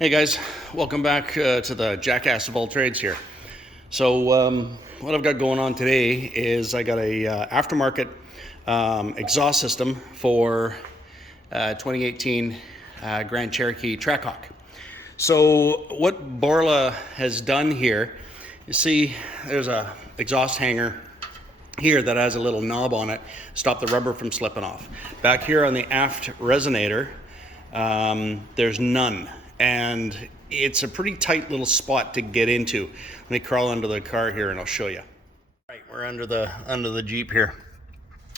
Hey guys, welcome back to the Jackass of all trades here. So what I've got going on today is I got a aftermarket exhaust system for 2018 Grand Cherokee Trackhawk. So what Borla has done here, you see there's a exhaust hanger here that has a little knob on it, stop the rubber from slipping off. Back here on the aft resonator, there's none. And it's a pretty tight little spot to get into. Let me crawl under the car here and I'll show you. All right, we're under the Jeep here.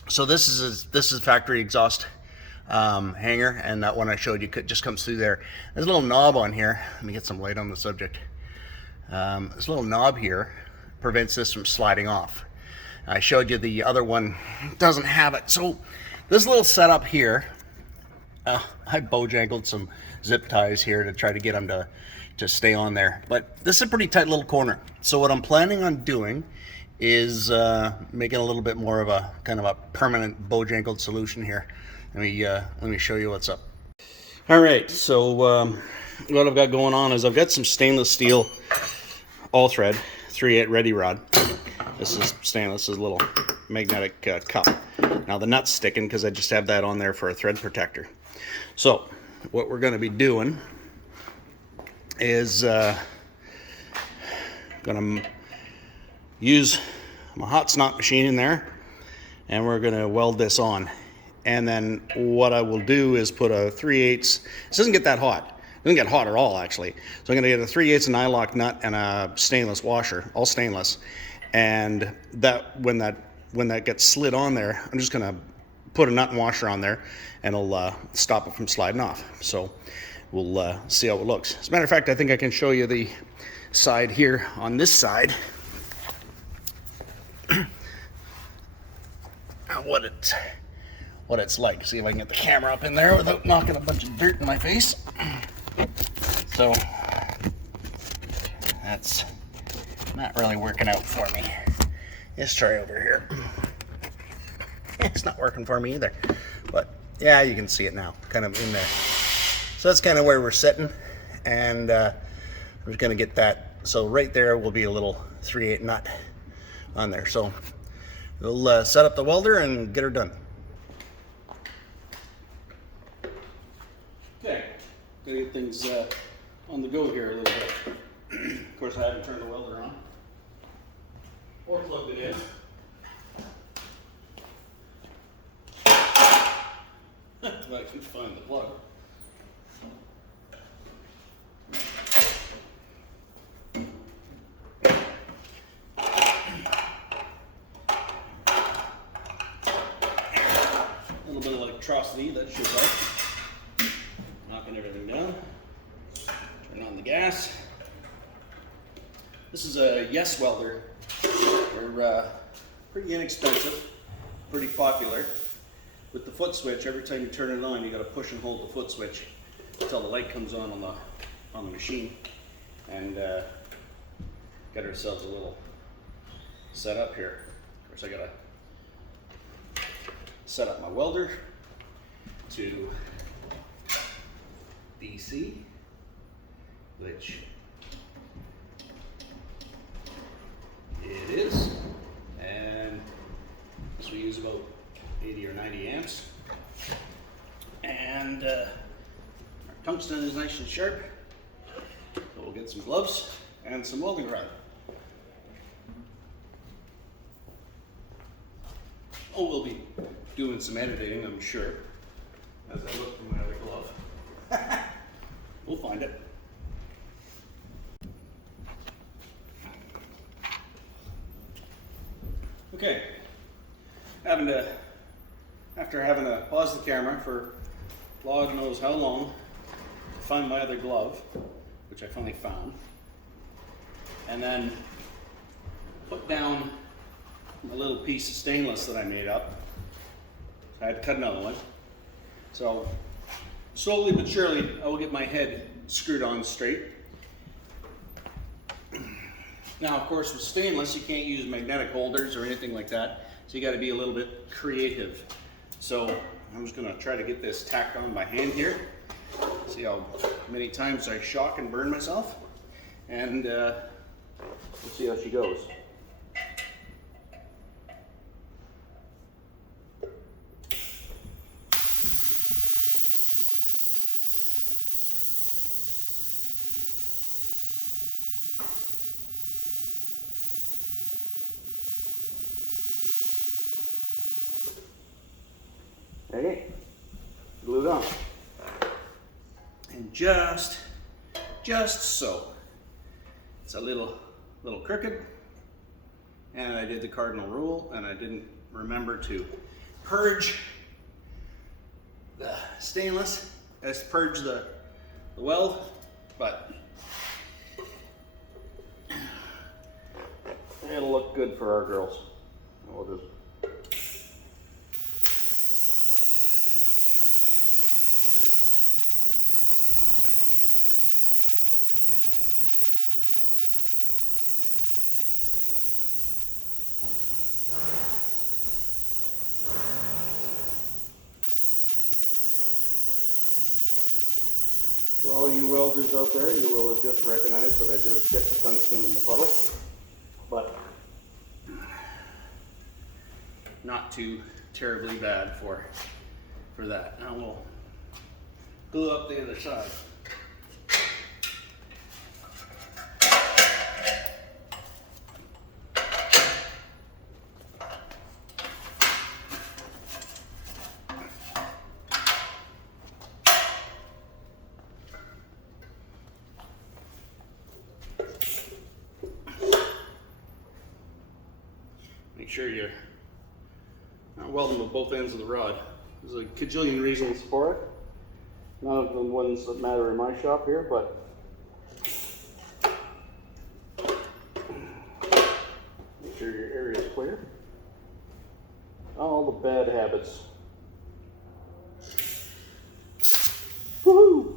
So this is factory exhaust hanger, and that one I showed you just comes through there. There's a little knob on here. Let me get some light on the subject. This little knob here prevents this from sliding off. I showed you the other one doesn't have it. So this little setup here, I bojangled some zip ties here to try to get them to stay on there. But this is a pretty tight little corner. So what I'm planning on doing is making a little bit more of a kind of a permanent bojangled solution here. Let me show you what's up. All right, so what I've got going on is I've got some stainless steel all thread 3/8 ready rod. This is stainless, this is a little magnetic cup. Now the nut's sticking because I just have that on there for a thread protector. So what we're going to be doing is going to use my hot snot machine in there, and we're going to weld this on. And then what I will do is put a 3/8. This doesn't get that hot. It doesn't get hot at all, actually. So I'm going to get a 3/8 nylock nut and a stainless washer, all stainless. And that when that gets slid on there, I'm just going to put a nut and washer on there, and it'll stop it from sliding off. So we'll see how it looks. As a matter of fact, I think I can show you the side here on this side. what it's like. See if I can get the camera up in there without knocking a bunch of dirt in my face. So that's not really working out for me. Let's try over here. It's not working for me either. But yeah, you can see it now, kind of in there. So that's kind of where we're sitting, and I'm just going to get that. So right there will be a little 3/8 nut on there. So we'll set up the welder and get her done. Okay, gotta get things on the go here a little bit. Of course, I haven't turned the welder on or plugged it in. If I can find the plug. A little bit of electricity, that should help. Knocking everything down. Turn on the gas. This is a Yes welder. They're pretty inexpensive, pretty popular. With the foot switch, every time you turn it on, you got to push and hold the foot switch until the light comes on the machine, and get ourselves a little set up here. Of course, I got to set up my welder to DC, which it is, and this we use about 80 or 90 amps, and our tungsten is nice and sharp, so we'll get some gloves and some welding rod. Oh, we'll be doing some editing, I'm sure, as I look for my other glove. We'll find it. Okay, after having to pause the camera for Lord knows how long, find my other glove, which I finally found, and then put down a little piece of stainless that I made up. So I had to cut another one. So slowly but surely, I will get my head screwed on straight. Now, of course, with stainless, you can't use magnetic holders or anything like that, so you got to be a little bit creative. So I'm just going to try to get this tacked on by hand here. See how many times I shock and burn myself, and we'll see how she goes. Okay, glued on. And just so. It's a little crooked, and I did the cardinal rule, and I didn't remember to purge the stainless, as purge the weld, but it'll look good for our girls. We'll just For all you welders out there, you will have just recognized that I just dipped the tungsten in the puddle, but not too terribly bad for that. Now we'll glue up the other side. Make sure you're not welding with both ends of the rod. There's a cajillion reasons for it. None of the ones that matter in my shop here, but make sure your area is clear. All the bad habits. Woohoo!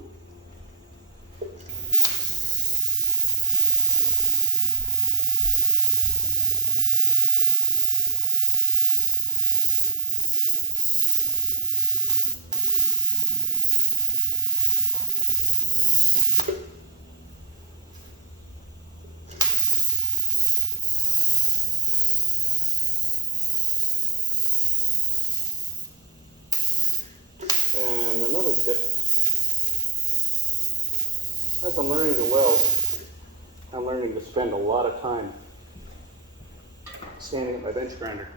And another tip, as I'm learning to weld, I'm learning to spend a lot of time standing at my bench grinder,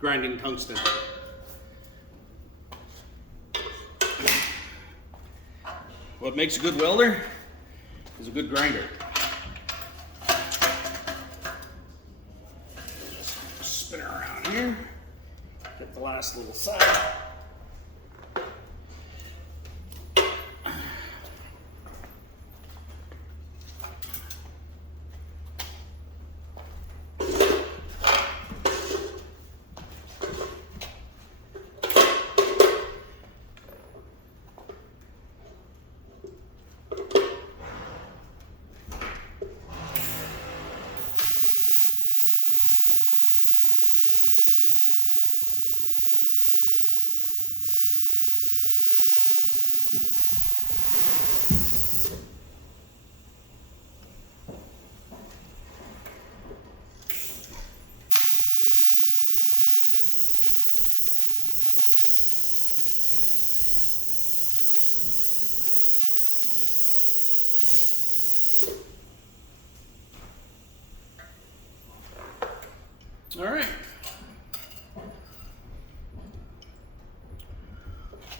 grinding tungsten. What makes a good welder is a good grinder. Just spin her around here. Get the last little side. All right.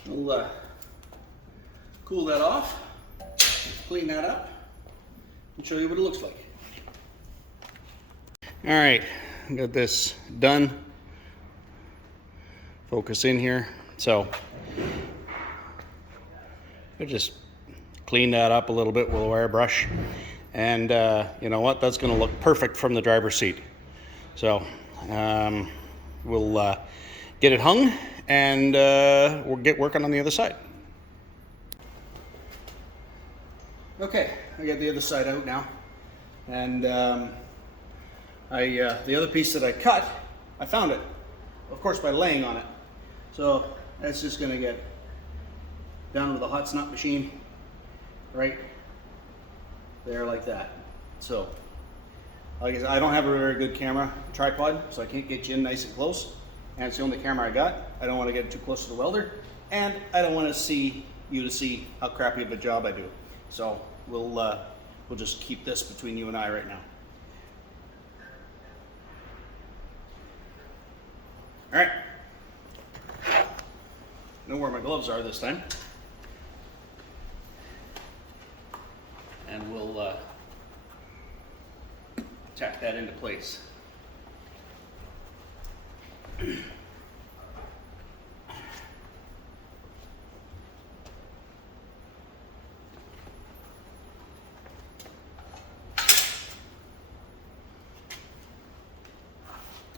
We'll cool that off, clean that up, and show you what it looks like. All right, got this done. Focus in here. So I just clean that up a little bit with a wire brush, and you know what? That's going to look perfect from the driver's seat. So we'll get it hung, and we'll get working on the other side. Okay, I got the other side out now, and the other piece that I cut, I found it, of course, by laying on it. So That's just gonna get down with the hot snap machine right there like that. So, like I said, I don't have a very good camera tripod, so I can't get you in nice and close. And it's the only camera I got. I don't want to get too close to the welder, and I don't want to see how crappy of a job I do. So we'll just keep this between you and I right now. All right. Know where my gloves are this time, and we'll tack that into place.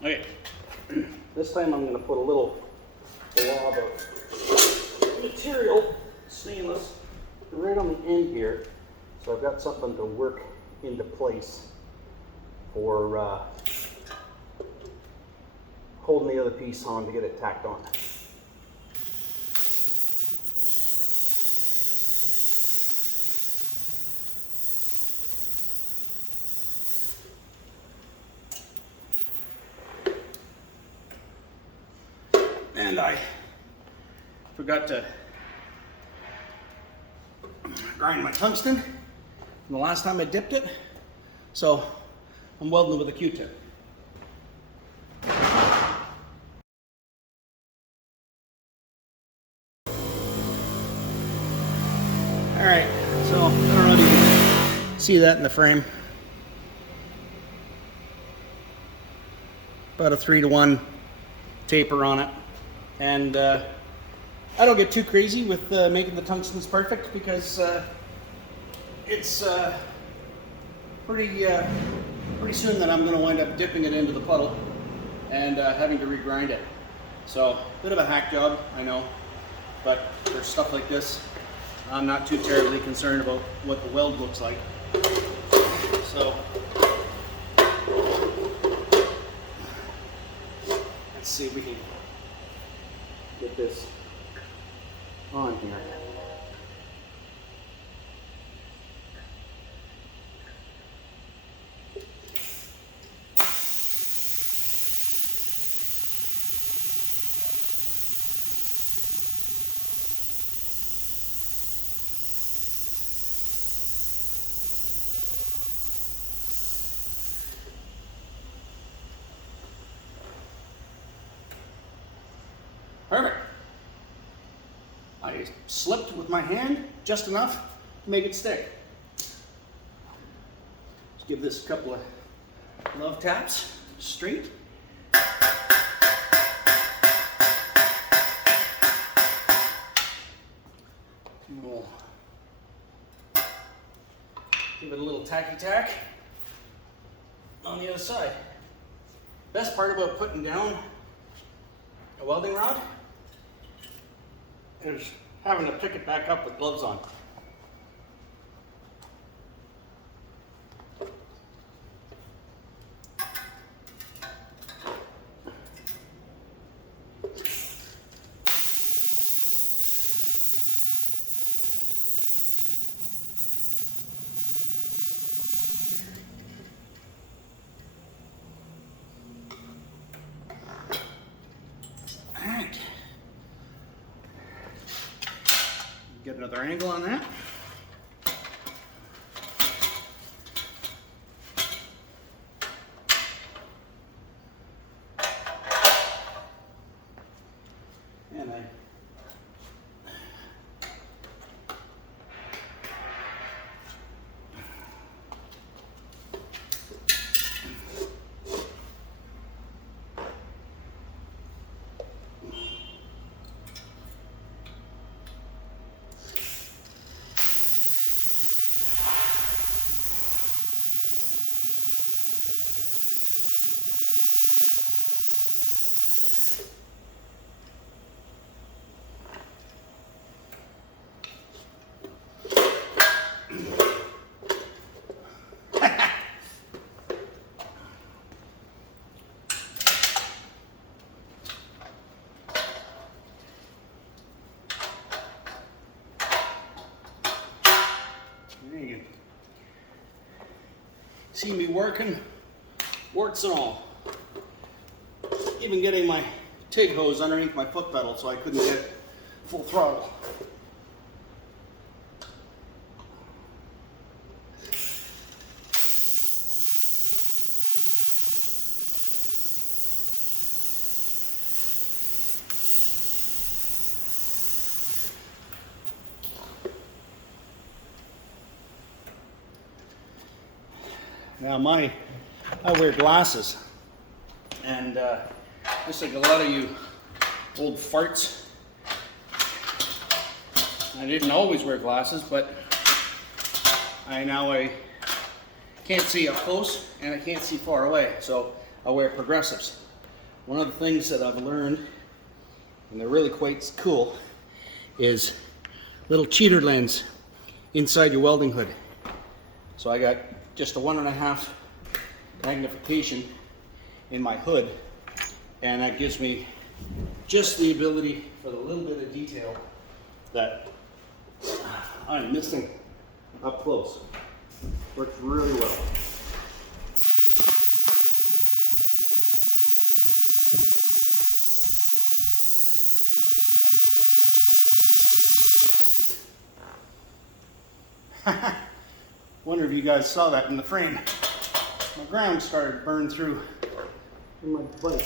Okay, this time I'm going to put a little blob of material, stainless, right on the end here, so I've got something to work into place for holding the other piece on to get it tacked on. And I forgot to grind my tungsten from the last time I dipped it, so I'm welding it with a Q-tip. All right, so I don't know if you can see that in the frame. About a 3-to-1 taper on it. And I don't get too crazy with making the tungstens perfect, because it's pretty soon that I'm going to wind up dipping it into the puddle and having to regrind it. So, bit of a hack job, I know, but for stuff like this, I'm not too terribly concerned about what the weld looks like. So, let's see if we can get this on here. Perfect. I slipped with my hand just enough to make it stick. Let's give this a couple of love taps straight. And we'll give it a little tacky tack on the other side. Best part about putting down a welding rod is having to pick it back up with gloves on. Get another angle on that. And see me working, warts and all. Even getting my TIG hose underneath my foot pedal so I couldn't get full throttle. Now I wear glasses, and just like a lot of you old farts, I didn't always wear glasses, but I can't see up close and I can't see far away, so I wear progressives. One of the things that I've learned, and they're really quite cool, is little cheater lens inside your welding hood. So I got just a 1.5 magnification in my hood, and that gives me just the ability for the little bit of detail that I'm missing up close. Works really well. Wonder if you guys saw that in the frame. My ground started to burn through in my bike.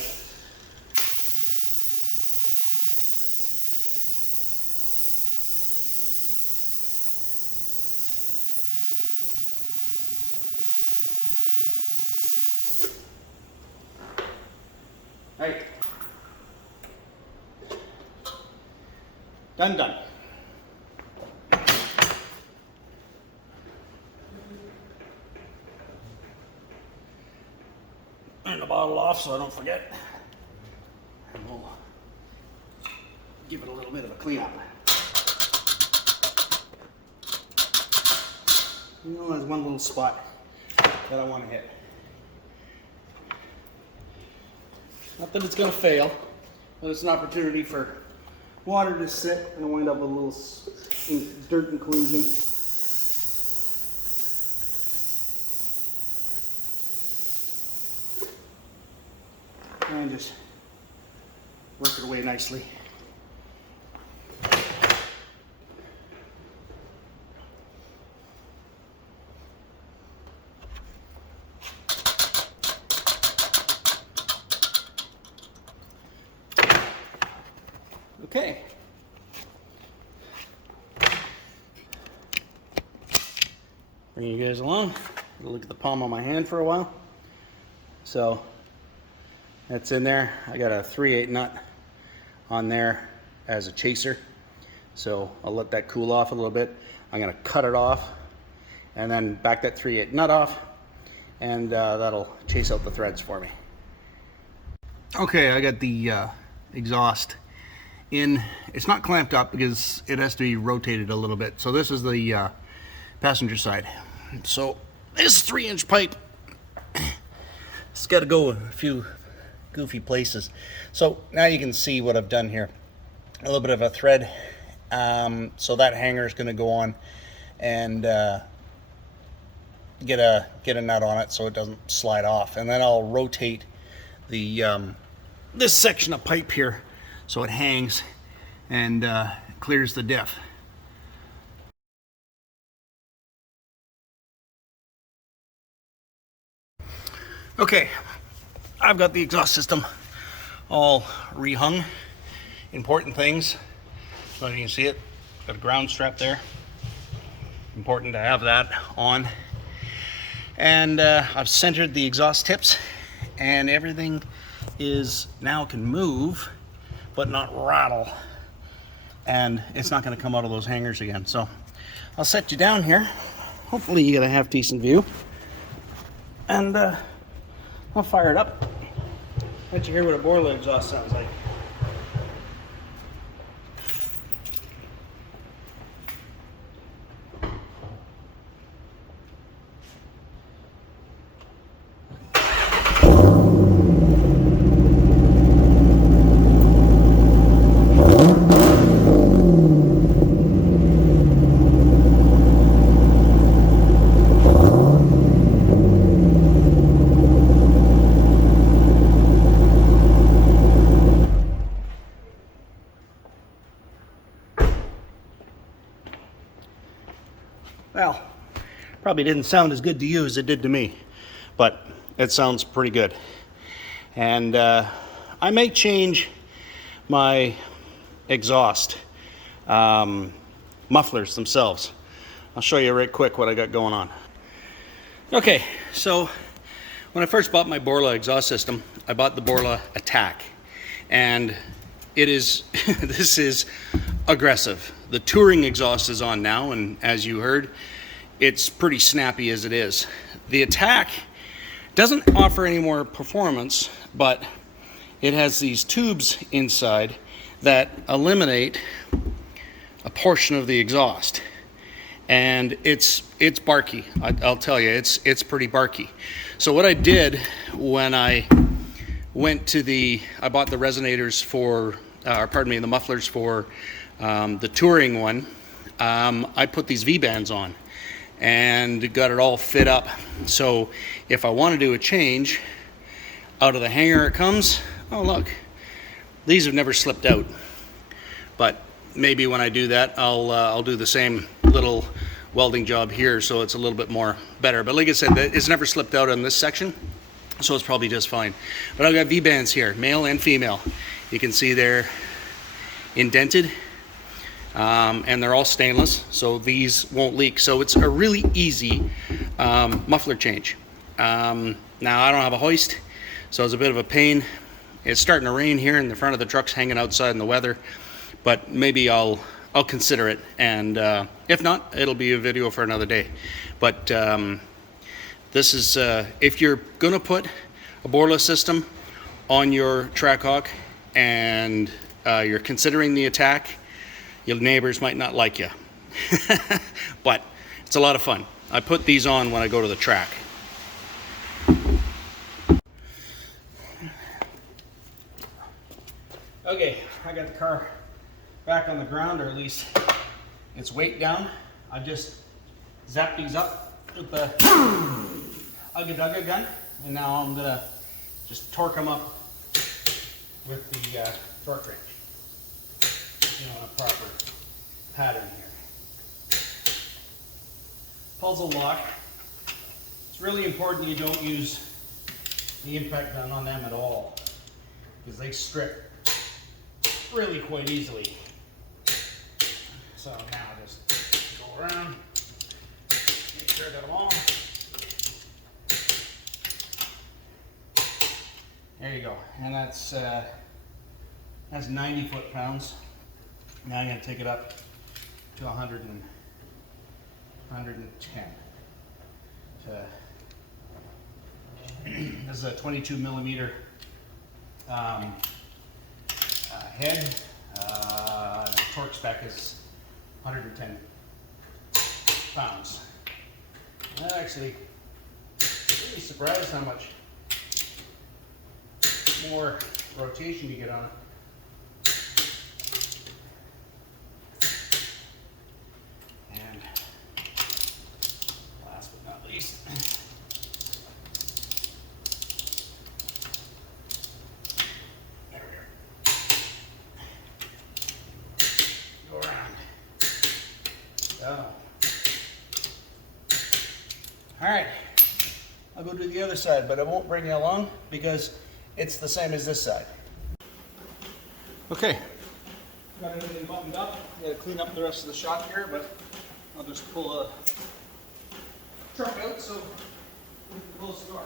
Hey. Done. Turn the bottle off so I don't forget. And we'll give it a little bit of a cleanup. You know, there's one little spot that I want to hit. Not that it's going to fail, but it's an opportunity for water to sit and wind up with a little dirt inclusion. And just work it away nicely. Okay. Bring you guys along. Look at the palm of my hand for a while. So that's in there. I got a 3/8 nut on there as a chaser. So I'll let that cool off a little bit. I'm gonna cut it off and then back that 3/8 nut off, and that'll chase out the threads for me. Okay, I got the exhaust in. It's not clamped up because it has to be rotated a little bit. So this is the passenger side. So this 3-inch pipe, it's got to go a few goofy places. So now you can see what I've done here. A little bit of a thread. So that hanger is going to go on and get a nut on it so it doesn't slide off. And then I'll rotate the this section of pipe here so it hangs and clears the diff. Okay, I've got the exhaust system all rehung. Important things, so you can see it, got a ground strap there. Important to have that on. And I've centered the exhaust tips, and everything is now can move but not rattle, and it's not going to come out of those hangers again. So I'll set you down here. Hopefully you get a half decent view, and I'll fire it up. Let you hear what a Borla exhaust sounds like. Well, probably didn't sound as good to you as it did to me, but it sounds pretty good. And I may change my exhaust mufflers themselves. I'll show you right quick what I got going on. Okay, so when I first bought my Borla exhaust system, I bought the Borla Attack, and it is this is aggressive. The touring exhaust is on now, and as you heard, it's pretty snappy as it is. The Attack doesn't offer any more performance, but it has these tubes inside that eliminate a portion of the exhaust, and it's barky. I'll tell you, it's pretty barky. So what I did when I went to I bought the resonators for, the mufflers for the touring one. I put these V-bands on and got it all fit up. So if I want to do a change, out of the hanger it comes. Oh look, these have never slipped out. But maybe when I do that, I'll do the same little welding job here, so it's a little bit more better. But like I said, it's never slipped out on this section, so it's probably just fine. But I've got V-bands here, male and female. You can see they're indented, and they're all stainless, so these won't leak. So it's a really easy muffler change. Now I don't have a hoist, so it's a bit of a pain. It's starting to rain here, and the front of the truck's hanging outside in the weather, but maybe I'll consider it, and if not, it'll be a video for another day. But this is if you're gonna put a Borla system on your Trackhawk and you're considering the Attack, your neighbors might not like you. But it's a lot of fun. I put these on when I go to the track. Okay, I got the car back on the ground, or at least its weight down. I just zapped these up with the Ugga gun, and now I'm gonna just torque them up with the torque wrench. You know, a proper pattern here. Puzzle lock. It's really important you don't use the impact gun on them at all, because they strip really quite easily. So now just go around, make sure they're long. There you go, and that's 90 foot-pounds. Now I'm going to take it up to 110. This is a 22 millimeter head. The torque spec is 110 pounds. I'm actually really surprised how much more rotation you get on it. And last but not least, there we are. Go around. So, all right, I'll go do the other side, but I won't bring you along because it's the same as this side. Okay, got everything buttoned up. Got to clean up the rest of the shop here, but I'll just pull a truck out so we can close the door.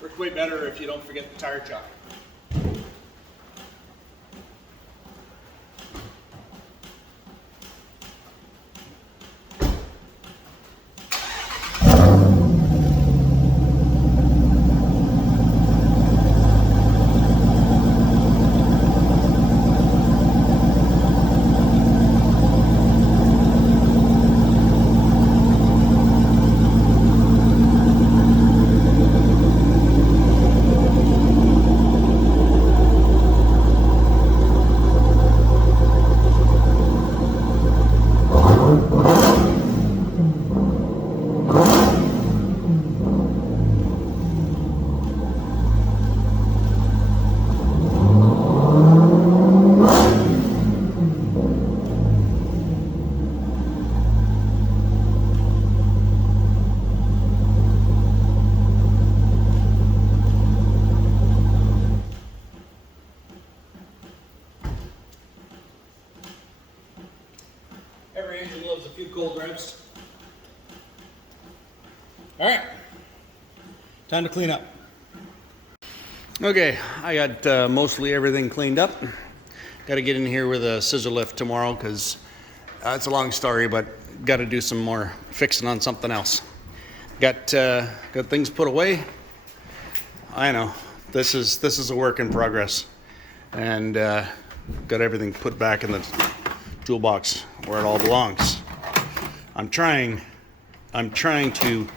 Works way better if you don't forget the tire chuck. drives. All right, time to clean up. Okay, I got mostly everything cleaned up. Got to get in here with a scissor lift tomorrow because it's a long story, but got to do some more fixing on something else. Got things put away. I know this is a work in progress, and got everything put back in the toolbox where it all belongs. I'm trying to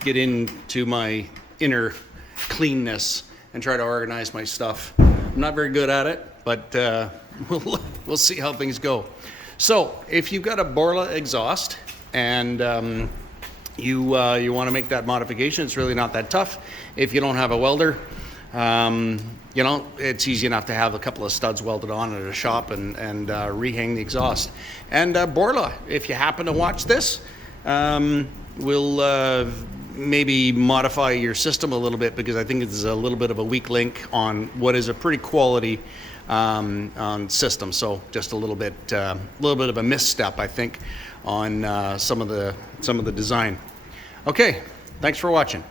get into my inner cleanness and try to organize my stuff. I'm not very good at it, but we'll see how things go. So if you've got a Borla exhaust and you want to make that modification, it's really not that tough. If you don't have a welder, you know, it's easy enough to have a couple of studs welded on at a shop and rehang the exhaust. And Borla, if you happen to watch this, will maybe modify your system a little bit, because I think it's a little bit of a weak link on what is a pretty quality on system. So just a little bit of a misstep, I think, on some of the design. Okay, thanks for watching.